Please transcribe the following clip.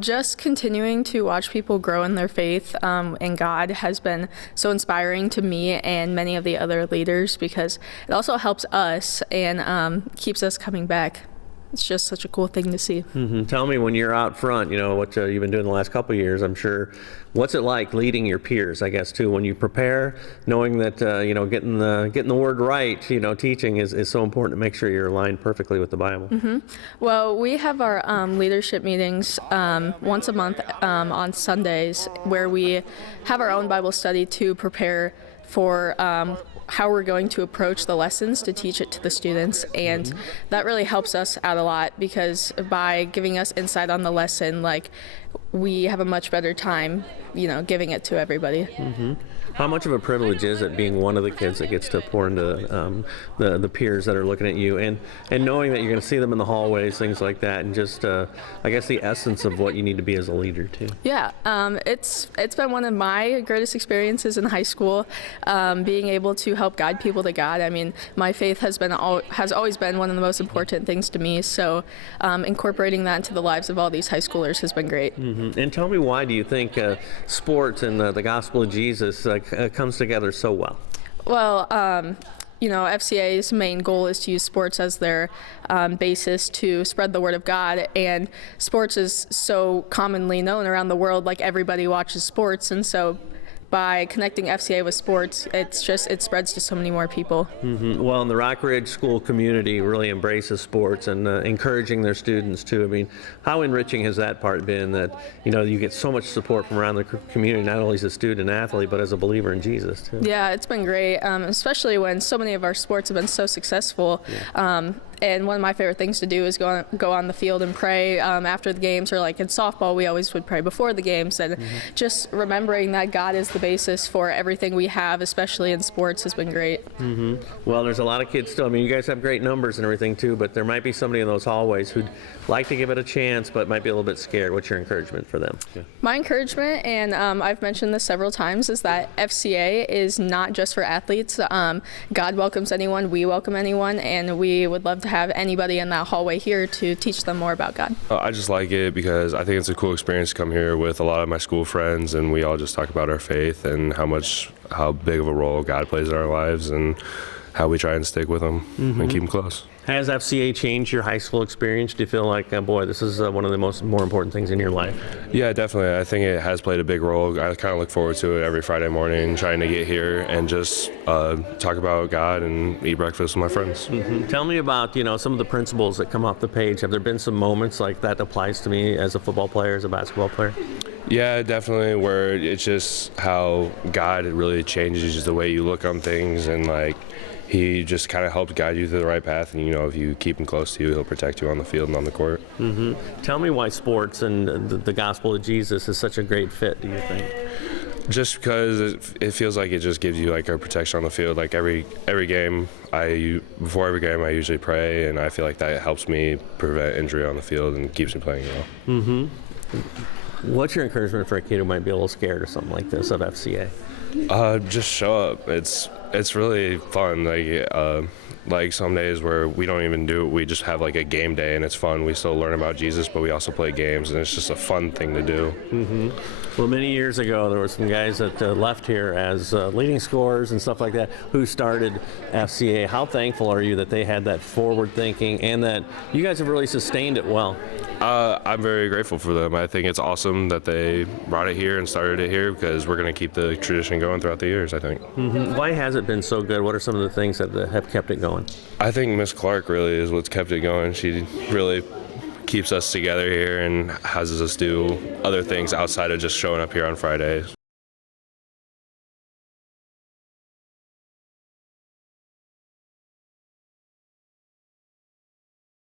Just continuing to watch people grow in their faith in God has been so inspiring to me and many of the other leaders, because it also helps us and keeps us coming back. It's just such a cool thing to see. Tell me, when you're out front, what you've been doing the last couple of years, I'm sure, what's it like leading your peers, I guess, too, when you prepare, knowing that, getting the word right, teaching is so important to make sure you're aligned perfectly with the Bible. Well, we have our leadership meetings once a month on Sundays, where we have our own Bible study to prepare for how we're going to approach the lessons to teach it to the students, and that really helps us out a lot, because by giving us insight on the lesson, we have a much better time, giving it to everybody. How much of a privilege is it being one of the kids that gets to pour into the peers that are looking at you, and knowing that you're going to see them in the hallways, things like that, and just I guess the essence of what you need to be as a leader too? Yeah, it's been one of my greatest experiences in high school, being able to help guide people to God. I mean, my faith has always been one of the most important things to me. So incorporating that into the lives of all these high schoolers has been great. And tell me, why do you think sports and the gospel of Jesus comes together so well? Well, FCA's main goal is to use sports as their basis to spread the word of God, and sports is so commonly known around the world, everybody watches sports, and so by connecting FCA with sports, it spreads to so many more people. Well, and the Rockridge school community really embraces sports and encouraging their students too. I mean, how enriching has that part been, that you get so much support from around the community, not only as a student athlete, but as a believer in Jesus too? Yeah, it's been great, especially when so many of our sports have been so successful. Yeah. And one of my favorite things to do is go on the field and pray after the games, or in softball, we always would pray before the games. And just remembering that God is the basis for everything we have, especially in sports, has been great. Well, there's a lot of kids still. I mean, you guys have great numbers and everything too, but there might be somebody in those hallways who'd like to give it a chance, but might be a little bit scared. What's your encouragement for them? Yeah. My encouragement, and I've mentioned this several times, is that FCA is not just for athletes. God welcomes anyone, we welcome anyone, and we would love to have anybody in that hallway here to teach them more about God. I just like it because I think it's a cool experience to come here with a lot of my school friends, and we all just talk about our faith and how big of a role God plays in our lives, and how we try and stick with him and keep him close. Has FCA changed your high school experience? Do you feel like, boy, this is one of the more important things in your life? Yeah, definitely. I think it has played a big role. I kind of look forward to it every Friday morning, trying to get here and just talk about God and eat breakfast with my friends. Tell me about, some of the principles that come off the page. Have there been some moments like that applies to me as a football player, as a basketball player? Yeah, definitely, where it's just how God really changes the way you look on things, and He just kind of helps guide you through the right path, and if you keep him close to you, he'll protect you on the field and on the court. Tell me why sports and the gospel of Jesus is such a great fit, do you think? Just because it feels like it just gives you a protection on the field. Every game, before every game I usually pray, and I feel like that helps me prevent injury on the field and keeps me playing well. What's your encouragement for a kid who might be a little scared or something like this of FCA? Just show up. It's really fun. Some days where we don't even do it, we just have a game day, and it's fun. We still learn about Jesus, but we also play games, and it's just a fun thing to do. Well, many years ago, there were some guys that left here as leading scorers and stuff like that who started FCA. How thankful are you that they had that forward thinking and that you guys have really sustained it well? I'm very grateful for them. I think it's awesome that they brought it here and started it here, because we're going to keep the tradition going throughout the years, I think. Why has it been so good? What are some of the things that have kept it going? I think Miss Clark really is what's kept it going. She really keeps us together here and has us do other things outside of just showing up here on Fridays.